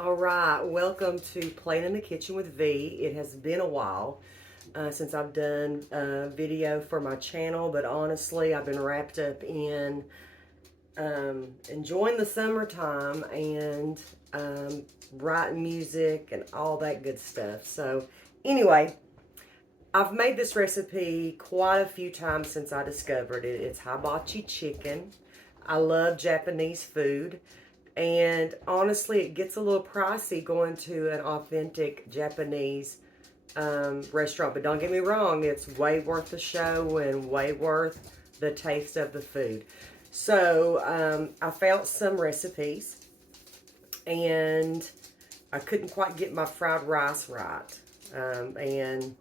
All right, welcome to Playing in the Kitchen with V. It has been a while since I've done a video for my channel, but honestly, I've been wrapped up in enjoying the summertime and writing music and all that good stuff. So, anyway, I've made this recipe quite a few times since I discovered it. It's hibachi chicken. I love Japanese food. And honestly, it gets a little pricey going to an authentic Japanese restaurant. But don't get me wrong, it's way worth the show and way worth the taste of the food. So I found some recipes and I couldn't quite get my fried rice right. And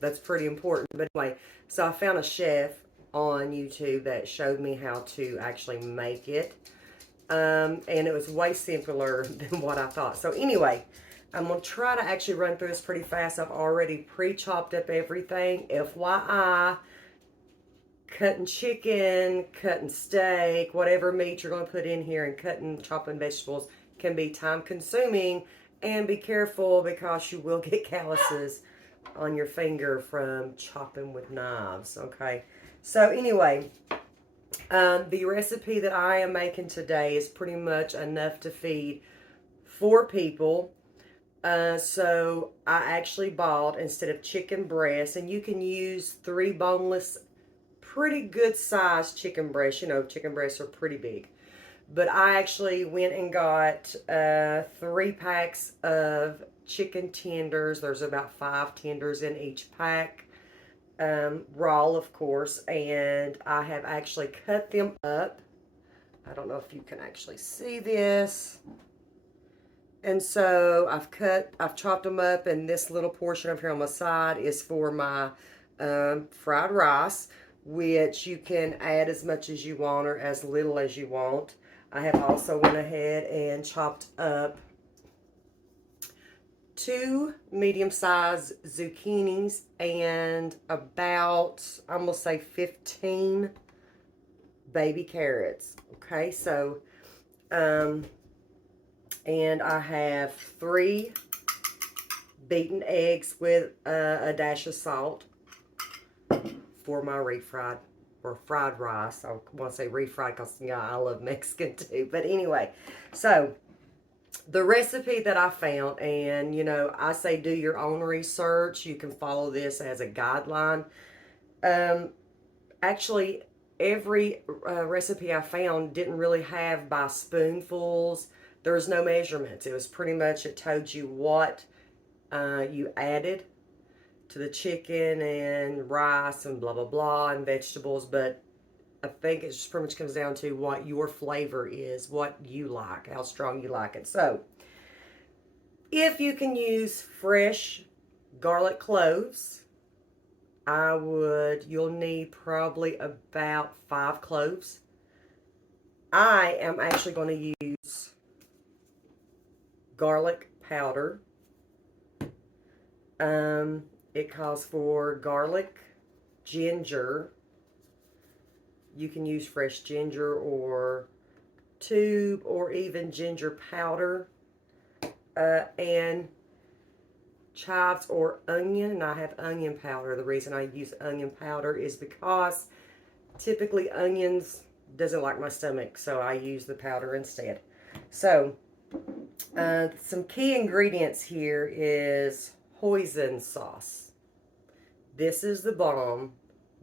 that's pretty important. But anyway, so I found a chef on YouTube that showed me how to actually make it. And it was way simpler than what I thought. So anyway, I'm going to try to actually run through this pretty fast. I've already pre-chopped up everything. FYI, cutting chicken, cutting steak, whatever meat you're going to put in here, and cutting, chopping vegetables can be time consuming. And be careful because you will get calluses on your finger from chopping with knives. Okay, so anyway, the recipe that I am making today is pretty much enough to feed 4 people. So I actually bought, instead of chicken breasts, and you can use 3 boneless, pretty good sized chicken breasts. You know, chicken breasts are pretty big. But I actually went and got 3 packs of chicken tenders. There's about 5 tenders in each pack. Raw, of course, and I have actually cut them up. I don't know if you can actually see this. And so I've chopped them up, and this little portion up here on the side is for my fried rice, which you can add as much as you want or as little as you want. I have also went ahead and chopped up 2 medium-sized zucchinis and about, I'm going to say 15 baby carrots. Okay, so, and I have 3 beaten eggs with a dash of salt for my refried or fried rice. I want to say refried because, yeah, I love Mexican too. But anyway, so the recipe that I found, and you know, I say do your own research. You can follow this as a guideline. Actually, every recipe I found didn't really have by spoonfuls. There was no measurements. It was pretty much, it told you what you added to the chicken and rice and blah, blah, blah, and vegetables. But I think it just pretty much comes down to what your flavor is, what you like, how strong you like it. So, if you can use fresh garlic cloves, you'll need probably about 5 cloves. I am actually going to use garlic powder. It calls for garlic, ginger. You can use fresh ginger or tube or even ginger powder. And chives or onion, and I have onion powder. The reason I use onion powder is because typically onions doesn't like my stomach, so I use the powder instead. So, some key ingredients here is hoisin sauce. This is the bomb.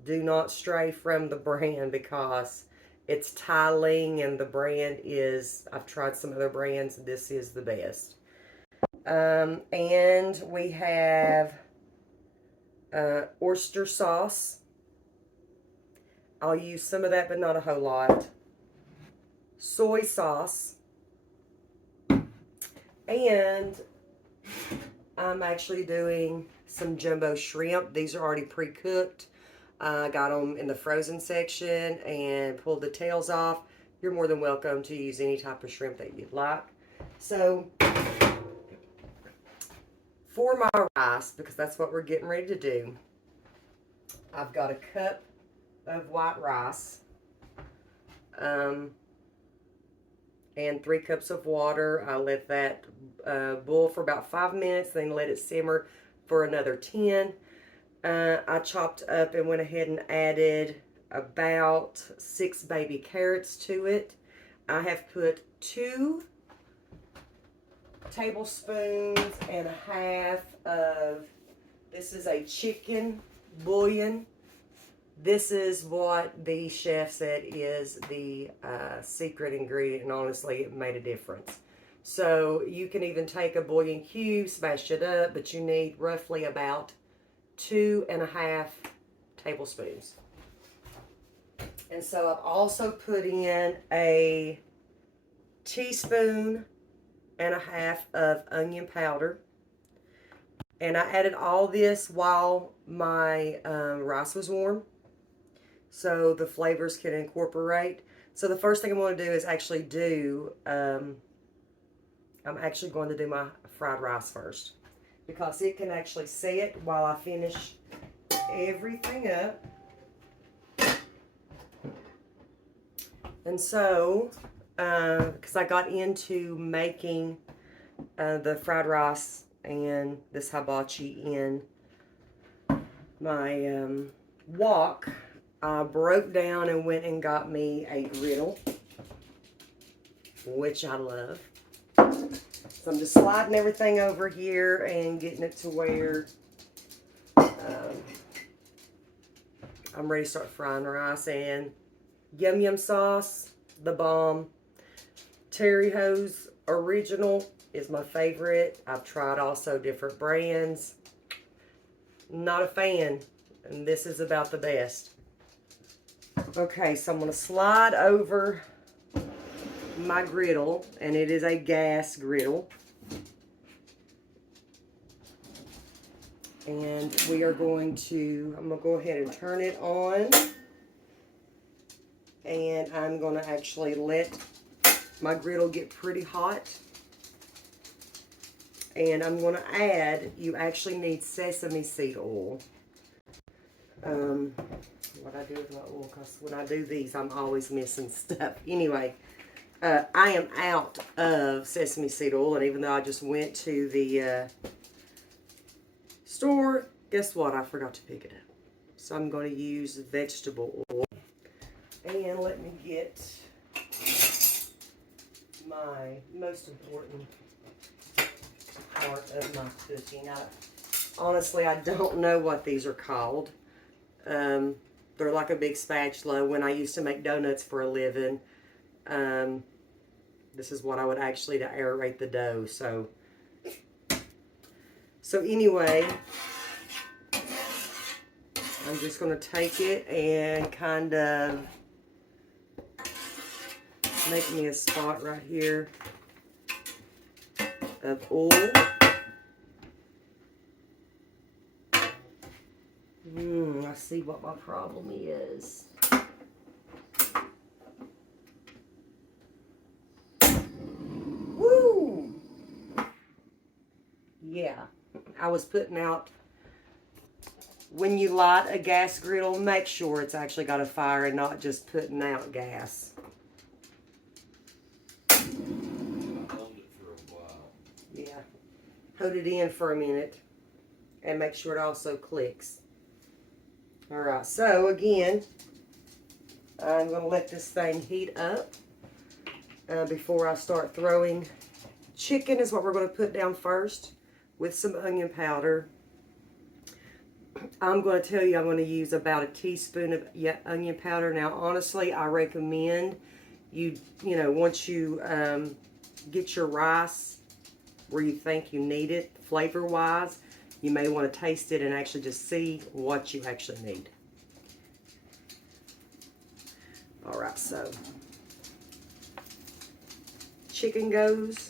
Do not stray from the brand because it's Thai Ling and the brand is, I've tried some other brands, this is the best. And we have oyster sauce. I'll use some of that, but not a whole lot. Soy sauce. And I'm actually doing some jumbo shrimp. These are already pre-cooked. I got them in the frozen section and pulled the tails off. You're more than welcome to use any type of shrimp that you'd like. So, for my rice, because that's what we're getting ready to do, I've got a cup of white rice. and 3 cups of water. I let that boil for about 5 minutes, then let it simmer for another 10. I chopped up and went ahead and added about 6 baby carrots to it. I have put 2 tablespoons and a half of, this is a chicken bouillon. This is what the chef said is the secret ingredient, and honestly, it made a difference. So you can even take a bouillon cube, smash it up, but you need roughly about 2.5 tablespoons. And so I've also put in a teaspoon and a half of onion powder. And I added all this while my rice was warm, so the flavors can incorporate. So the first thing I'm going to do is actually I'm actually going to do my fried rice first, because it can actually set while I finish everything up. And so, because I got into making the fried rice and this hibachi in my wok, I broke down and went and got me a griddle, which I love. So I'm just sliding everything over here and getting it to where I'm ready to start frying rice. And Yum Yum sauce, the bomb. Terry Ho's original is my favorite. I've tried also different brands. Not a fan, and this is about the best. Okay, so I'm going to slide over my griddle, and it is a gas griddle. And we are going to, I'm going to go ahead and turn it on. And I'm going to actually let my griddle get pretty hot. And I'm going to add, you actually need sesame seed oil. What I do with my oil, because when I do these, I'm always missing stuff. Anyway, I am out of sesame seed oil, and even though I just went to the store, guess what? I forgot to pick it up. So I'm going to use vegetable oil. And let me get my most important part of my cooking. Honestly, I don't know what these are called. They're like a big spatula. When I used to make donuts for a living, this is what I would actually to aerate the dough. So anyway, I'm just going to take it and kind of make me a spot right here of oil. I see what my problem is. Woo! Yeah, I was putting out, when you light a gas griddle, make sure it's actually got a fire and not just putting out gas. Hold it for a while. Yeah, hold it in for a minute and make sure it also clicks. Alright, so again, I'm going to let this thing heat up before I start throwing. Chicken is what we're going to put down first with some onion powder. I'm going to tell you I'm going to use about a teaspoon of onion powder. Now, honestly, I recommend you know, once you get your rice where you think you need it flavor-wise, you may want to taste it and actually just see what you actually need. All right, so chicken goes.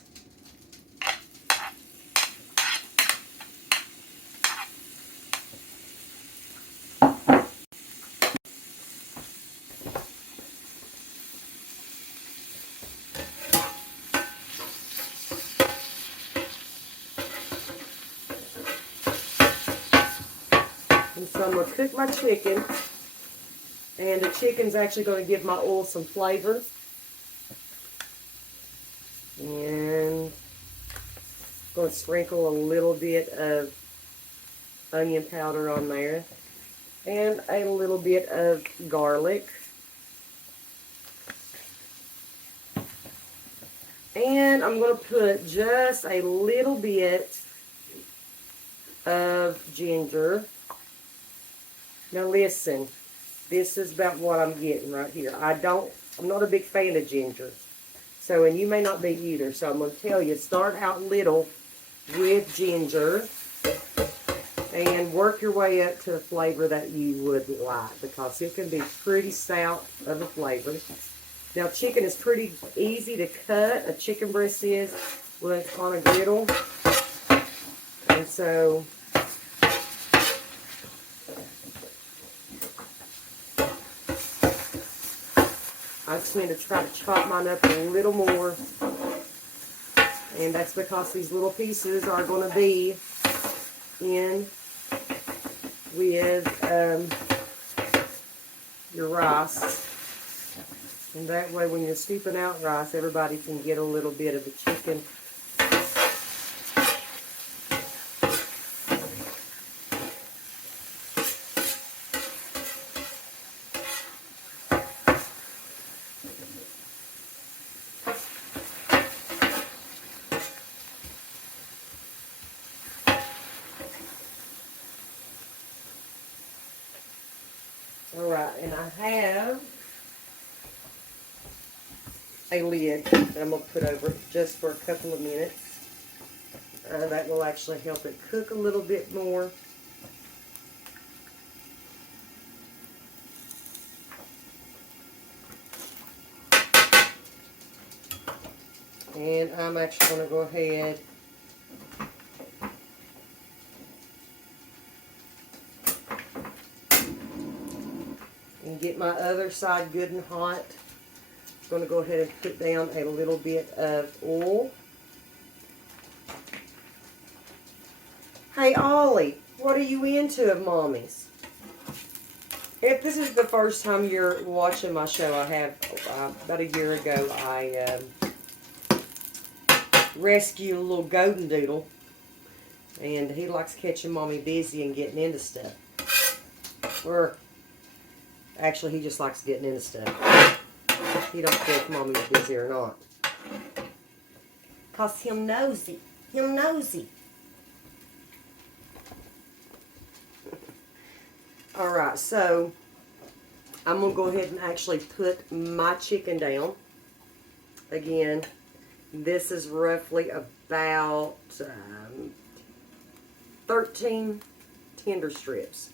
And so I'm going to cook my chicken, and the chicken's actually going to give my oil some flavor. And I'm going to sprinkle a little bit of onion powder on there. And a little bit of garlic. And I'm going to put just a little bit of ginger. Now listen, this is about what I'm getting right here. I'm not a big fan of ginger. So, and you may not be either. So I'm going to tell you, start out little with ginger and work your way up to the flavor that you would like, because it can be pretty stout of a flavor. Now, chicken is pretty easy to cut. A chicken breast is when it's on a griddle. And so I just need to try to chop mine up a little more. And that's because these little pieces are going to be in with your rice. And that way when you're scooping out rice, everybody can get a little bit of the chicken. Alright, and I have a lid that I'm going to put over it just for a couple of minutes. That will actually help it cook a little bit more. And I'm actually going to go ahead and get my other side good and hot. I'm going to go ahead and put down a little bit of oil. Hey Ollie, what are you into of Mommy's? If this is the first time you're watching my show, I have, about a year ago, I rescued a little golden doodle. And he likes catching Mommy busy and getting into stuff. Or, actually, he just likes getting into stuff. He don't care if Mommy's busy or not. Because him nosy. Him nosy. Alright, so I'm going to go ahead and actually put my chicken down. Again, this is roughly about 13 tender strips.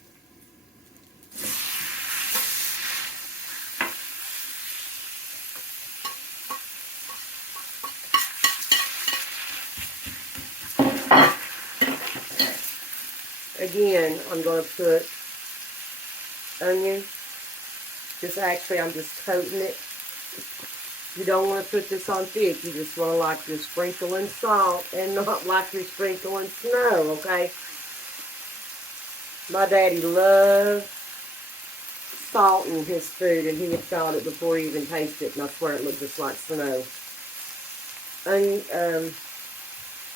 Again, I'm going to put onion. I'm just coating it. You don't want to put this on thick. You just want to like you're sprinkling salt and not like you're sprinkling snow, okay? My daddy loved salt in his food, and he had thought it before he even tasted it, and I swear it looked just like snow.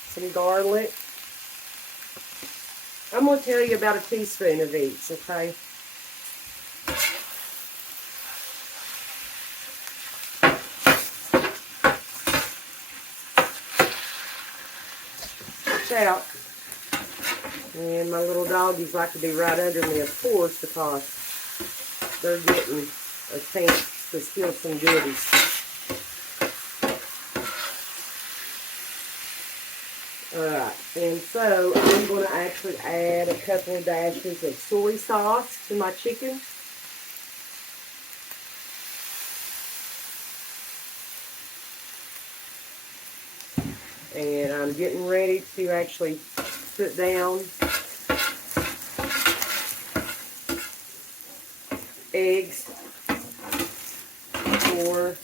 Some garlic. I'm going to tell you about a teaspoon of each, okay? Watch out. And my little doggies like to be right under me, of course, because they're getting a chance to steal some goodies. Alright, and so I'm going to actually add a couple of dashes of soy sauce to my chicken. And I'm getting ready to actually put down eggs for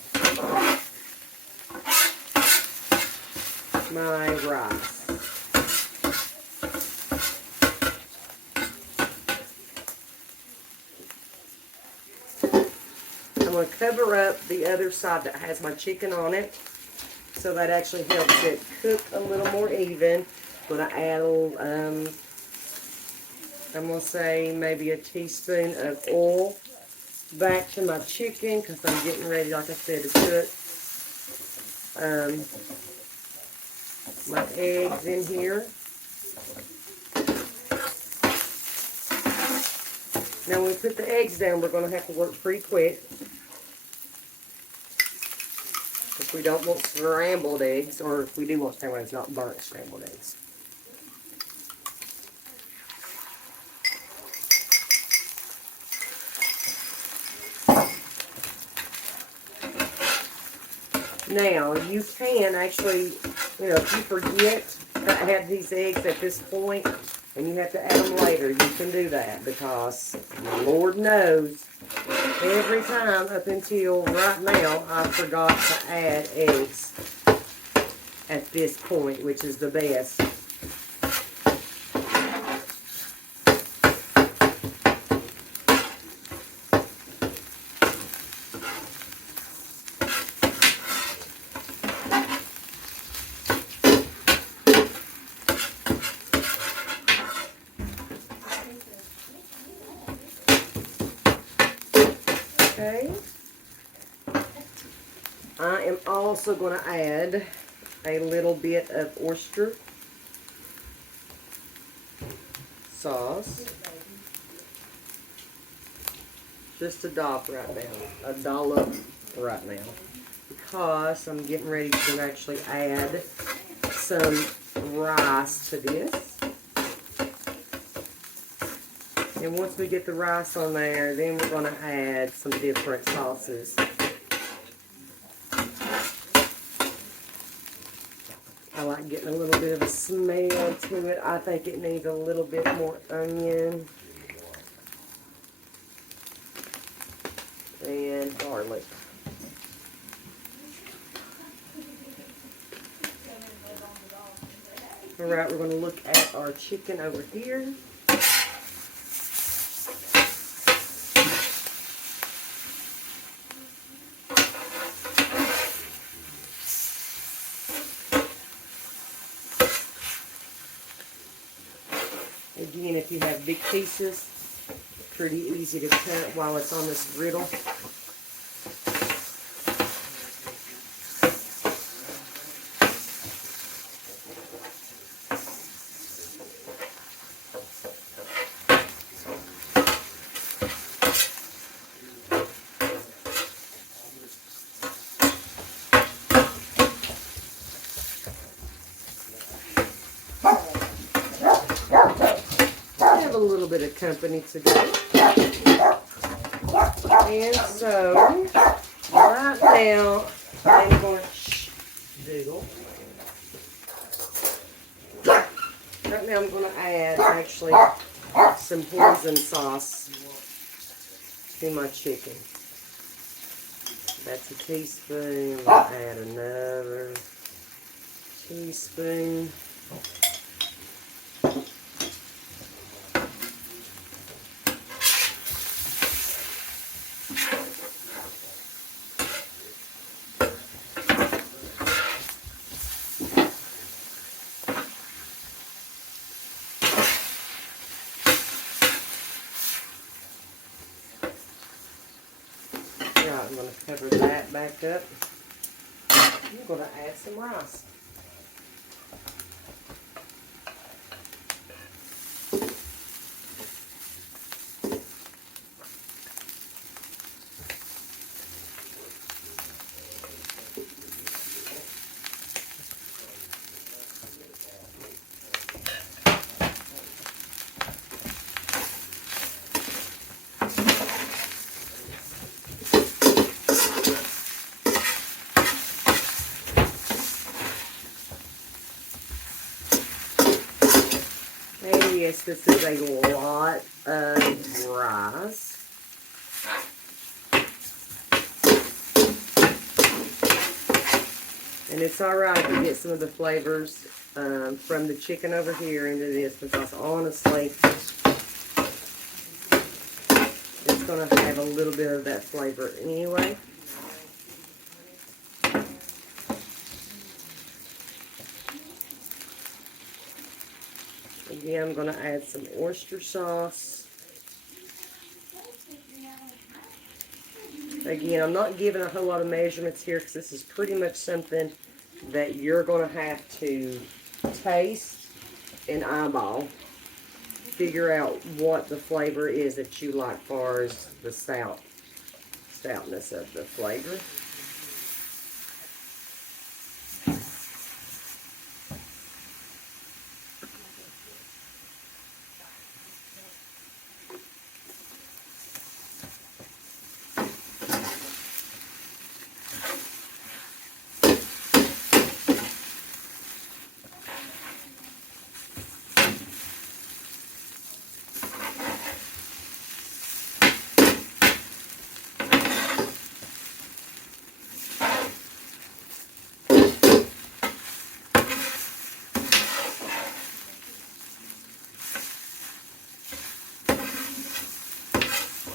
my rice. I'm going to cover up the other side that has my chicken on it. So that actually helps it cook a little more even. I'm going to add, I'm going to say maybe a teaspoon of oil back to my chicken because I'm getting ready, like I said, to cook my eggs in here. Now when we put the eggs down, we're going to have to work pretty quick. If we don't want scrambled eggs, or if we do want scrambled eggs, not burnt scrambled eggs. Now, you can actually, if you forget to add these eggs at this point, and you have to add them later, you can do that, because Lord knows, every time up until right now, I forgot to add eggs at this point, which is the best. Okay. I am also going to add a little bit of oyster sauce. Just a dollop right now. A dollop right now. Because I'm getting ready to actually add some rice to this. And once we get the rice on there, then we're going to add some different sauces. I like getting a little bit of a smell to it. I think it needs a little bit more onion and garlic. Alright, we're going to look at our chicken over here. Again, if you have big pieces, pretty easy to cut while it's on this griddle. A little bit of company today. And so, right now, I'm going to Right now I'm going to add, actually, some hoisin sauce to my chicken. That's a teaspoon. I'll add another teaspoon. I'm going to cover that back up. I'm going to add some rice. Yes, this is a lot of rice. And it's alright to get some of the flavors from the chicken over here into this, because honestly, it's going to have a little bit of that flavor anyway. Again, I'm going to add some oyster sauce. Again, I'm not giving a whole lot of measurements here because this is pretty much something that you're going to have to taste and eyeball. Figure out what the flavor is that you like as far as the stoutness of the flavor.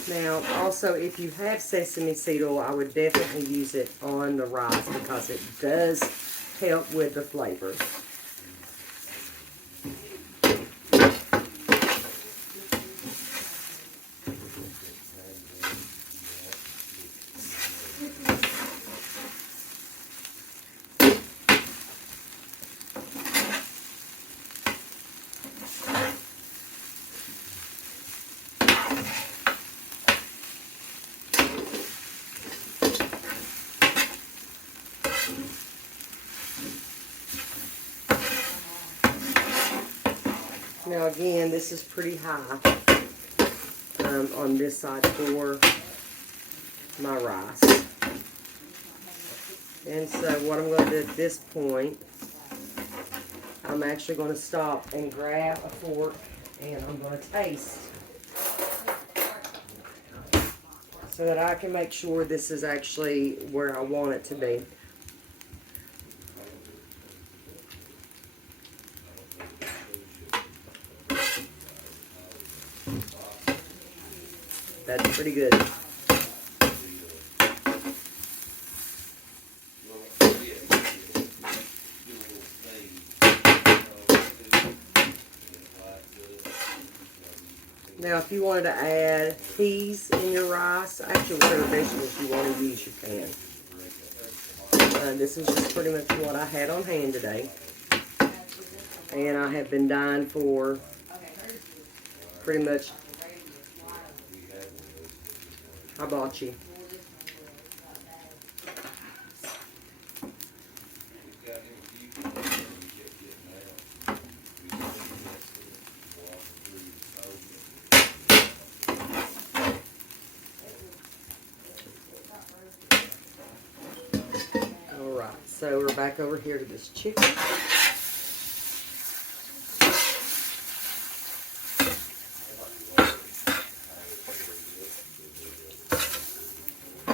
Now, also, if you have sesame seed oil, I would definitely use it on the rice because it does help with the flavor. Now again, this is pretty high on this side for my rice. And so what I'm going to do at this point, I'm actually going to stop and grab a fork and I'm going to taste so that I can make sure this is actually where I want it to be. That's pretty good. Now, if you wanted to add peas in your rice, actually whatever vegetables you want to use, you can. This is just pretty much what I had on hand today. And I have been dying for pretty much hibachi. Alright, so we're back over here to this chicken.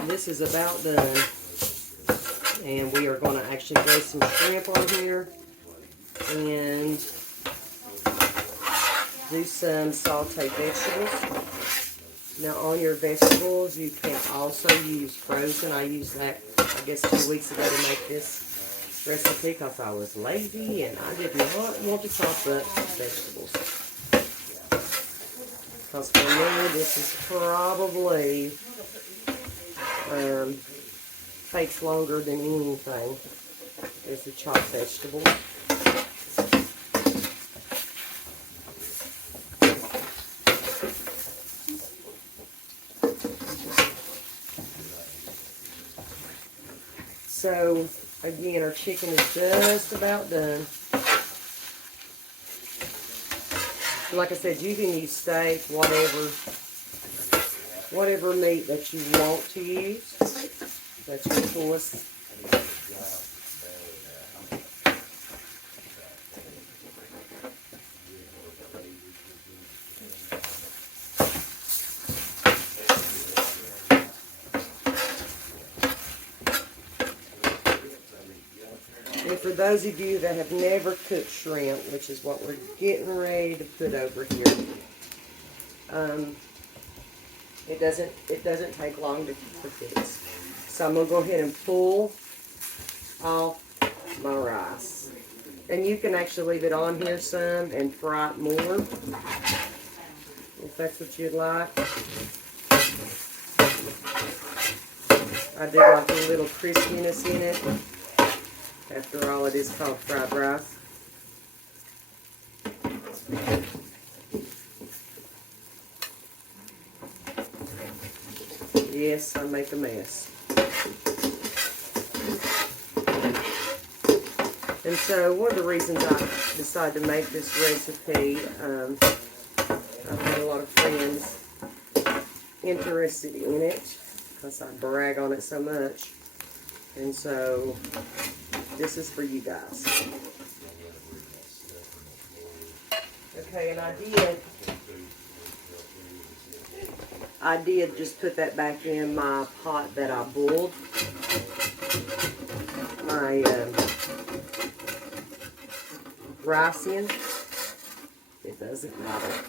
This is about done, and we are going to actually throw some shrimp on here and do some sauteed vegetables. Now on your vegetables you can also use frozen. I used that I guess 2 weeks ago to make this recipe because I was lazy and I did not want to chop up vegetables. Because for me this is probably takes longer than anything is to chop vegetables. So again, our chicken is just about done. Like I said, you can use steak, whatever meat that you want to use. That's your choice. And for those of you that have never cooked shrimp, which is what we're getting ready to put over here, it doesn't take long to fix. So I'm gonna go ahead and pull off my rice, And you can actually leave it on here some and fry it more, if that's what you'd like. I do like a little crispiness in it. After all, it is called fried rice. Yes, I make a mess. And so one of the reasons I decided to make this recipe, I've had a lot of friends interested in it because I brag on it so much. And so this is for you guys. Okay, and I did just put that back in my pot that I boiled my rice in. It doesn't matter.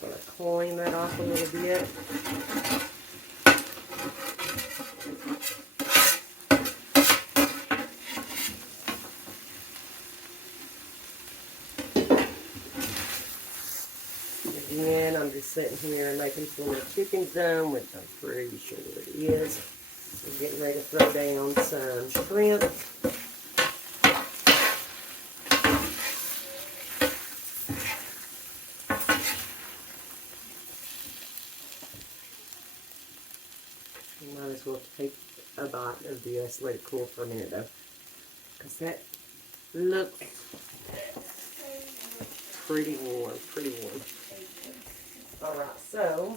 Gonna clean that off a little bit. Again, I'm just sitting here making some of the chicken zone, which I'm pretty sure it is. We're getting ready to throw down some shrimp. You might as well take a bite of this, let it cool for a minute though, because that looks pretty warm, pretty warm. Alright, so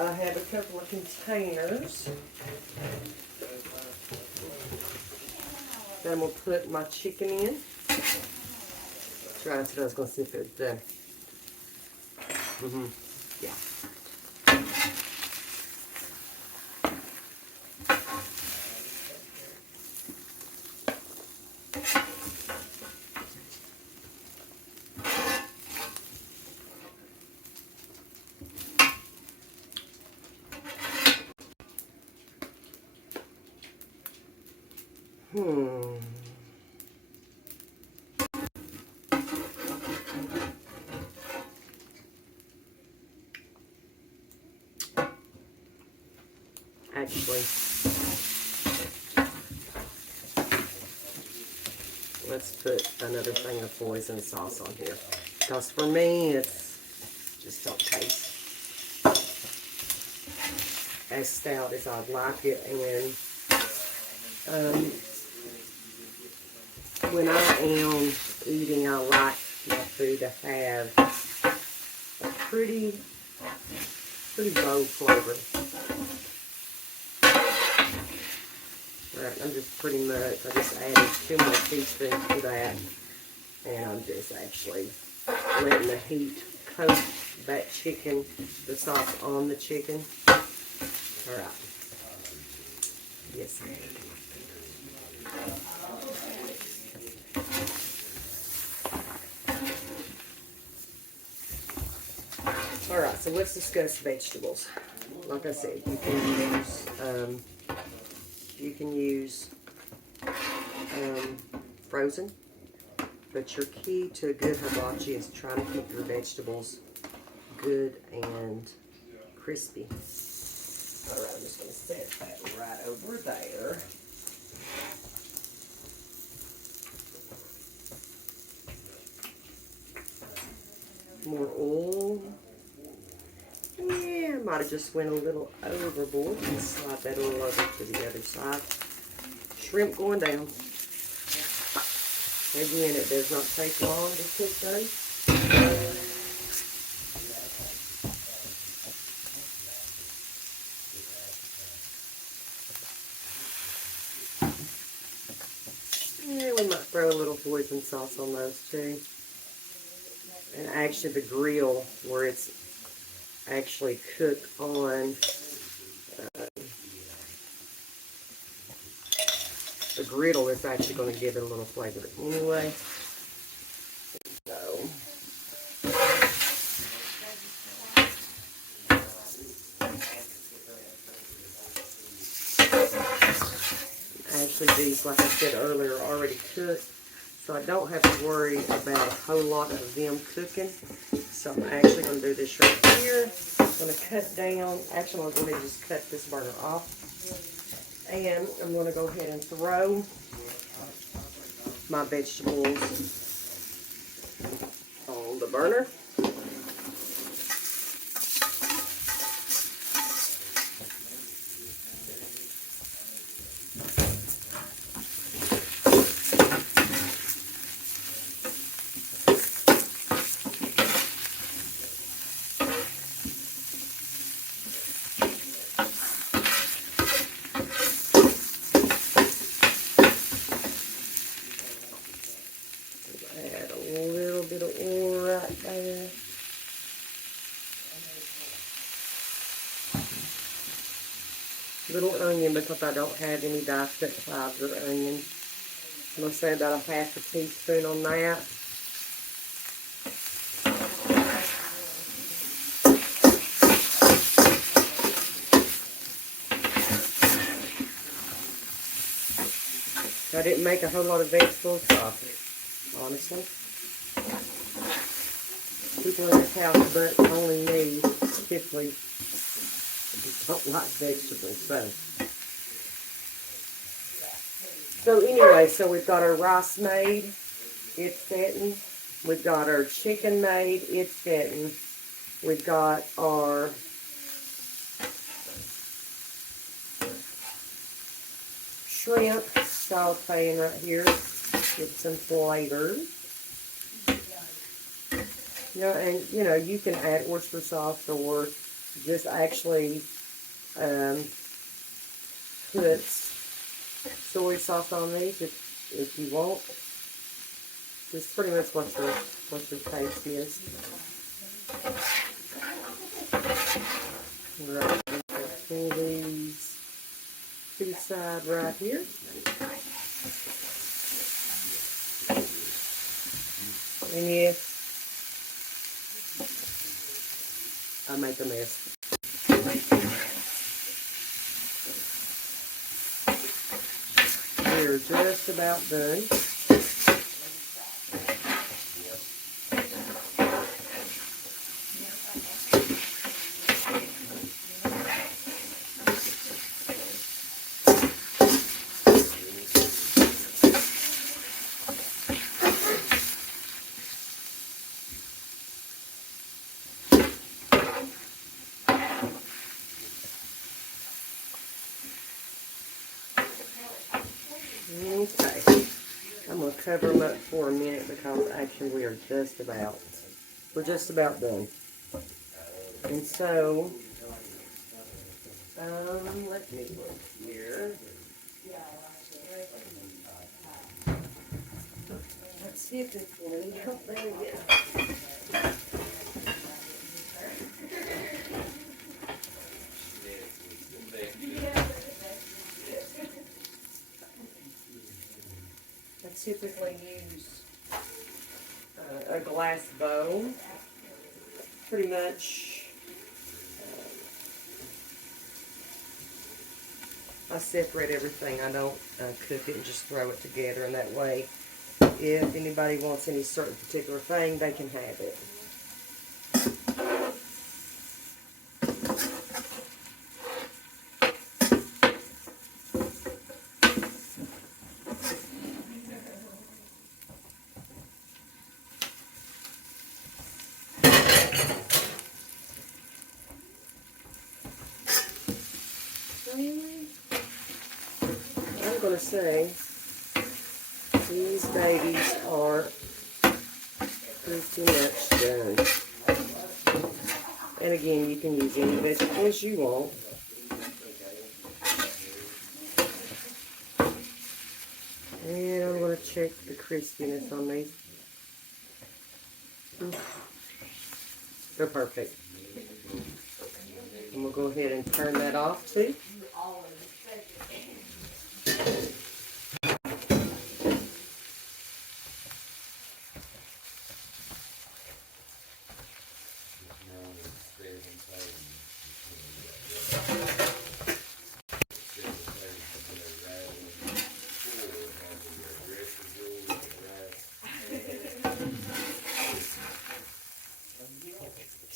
I have a couple of containers that I'm going to put my chicken in. Trying to, I was going to see if it was done. Yeah. Actually, let's put another thing of hoisin sauce on here. Because for me, it's just don't taste as stout as I'd like it. And when I am eating, I like my food to have a pretty bold flavor. Alright, I'm just pretty much, I just added 2 more teaspoons to that. And I'm just actually letting the heat coat that chicken, the sauce on the chicken. Alright. Yes, ma'am. Alright, so let's discuss vegetables. Like I said, you can use frozen, but your key to a good hibachi is trying to keep your vegetables good and crispy. Alright, I'm just going to set that right over there. More oil. Yeah, might have just went a little overboard. Let's slide that oil over to the other side. Shrimp going down. Again, it does not take long to cook those. we might throw a little hoisin sauce on those too. And actually the grill where it's actually cooked on the griddle is actually going to give it a little flavor anyway. So actually these, like I said earlier, are already cooked, so I don't have to worry about a whole lot of them cooking. So I'm actually going to do this right here. I'm going to cut down, actually I'm going to just cut this burner off. And I'm going to go ahead and throw my vegetables on the burner. Add a little bit of oil right there. Little onion because I don't have any diced up chives or onions. I'm going to say about a half a teaspoon on that. I didn't make a whole lot of vegetable sauce, honestly. People in this house, but only me, typically don't like vegetables. So anyway, so we've got our rice made, it's setting. We've got our chicken made, it's setting. We've got our shrimp sauteing right here. Get some flavor. You know, and you know, you can add oyster sauce or just actually put soy sauce on these if you want. Just pretty much what your taste is. Right, pull these to the side right here. And yes, I make a mess. We're just about done. Okay, I'm going to cover them up for a minute because actually we're just about done. And so, let me look here. Let's see if it's one. Oh, there we go. I typically use a glass bowl, pretty much. I separate everything. I don't cook it and just throw it together, and that way, if anybody wants any certain particular thing, they can have it. I'm going to say these babies are pretty much done. And again, you can use any vegetables you want. And I'm going to check the crispiness on these. They're perfect. And we'll go ahead and turn that off too.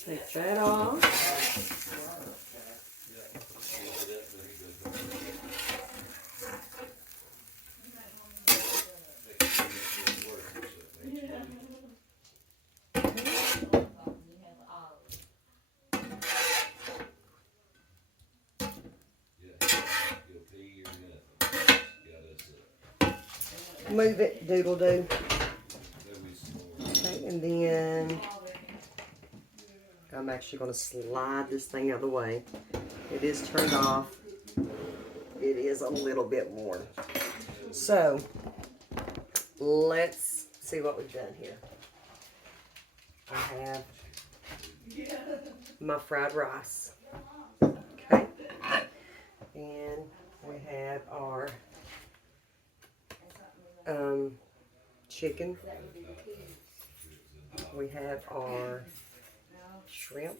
Take that off. Move it, doodle doo. Okay, and then I'm actually going to slide this thing out of the way. It is turned off. It is a little bit warm. So, let's see what we've done here. I have my fried rice. Okay. And we have our chicken. We have our shrimp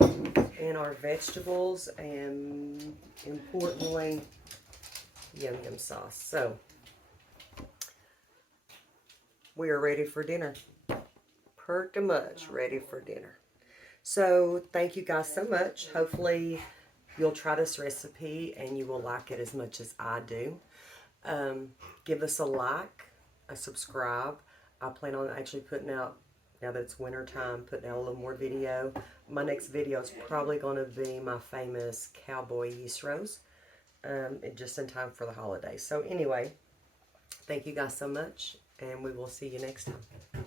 and our vegetables, and importantly, yum yum sauce. So we are ready for dinner. Pretty much ready for dinner. So thank you guys so much. Hopefully you'll try this recipe and you will like it as much as I do. Give us a like, a subscribe. I plan on actually putting out, now that it's winter time, putting out a little more video. My next video is probably going to be my famous cowboy yeast roast, just in time for the holidays. So anyway, thank you guys so much, and we will see you next time.